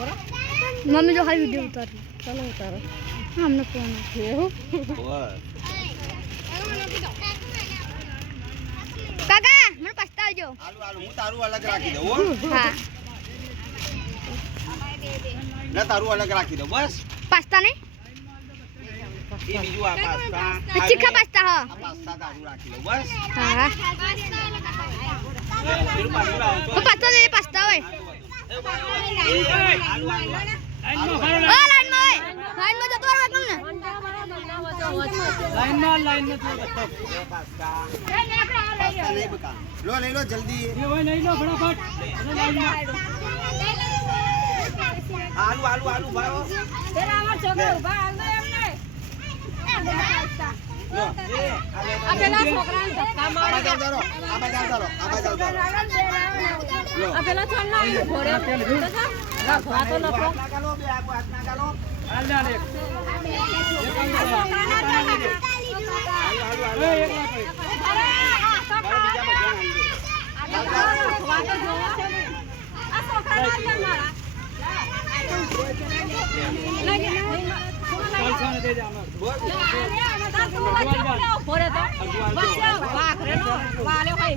mummy जो खाली video उतार चलो उतारो हमने फोन काका મને પાસ્તા આવજો આલુ આલુ હું તારું અલગ રાખી દઉં હો હા ના તારું અલગ રાખી દઉં બસ પાસ્તા નહીં એ બીજું આ પાસ્તા ચીખા પાસ્તા હા આ પાસ્તા તારું રાખી દઉં બસ હા પેલું પાસ્તા લાવો ઓ પાસ્તા દે પાસ્તા હોય આલુ આલુ ઓ લાઈન માં જતો રહો તમને लाइन में પાસ્તા લઈ બકા લઈ લો જલ્દી ये वही नहीं लो फटाफट આલુ આલુ આલુ ભાઈ પેલા અમાર છોકરા ઉભા હાલ દે એમને લો આ પેલા છોકરાને ધક્કા મારે આ બાજુ જાવ લો આ પેલા છોડ ના ઘોડે આ તો નફો ગાલો બે હાથ ના ગાલો हाल डाल एक दे जा વાઘરે નો વાલે હોય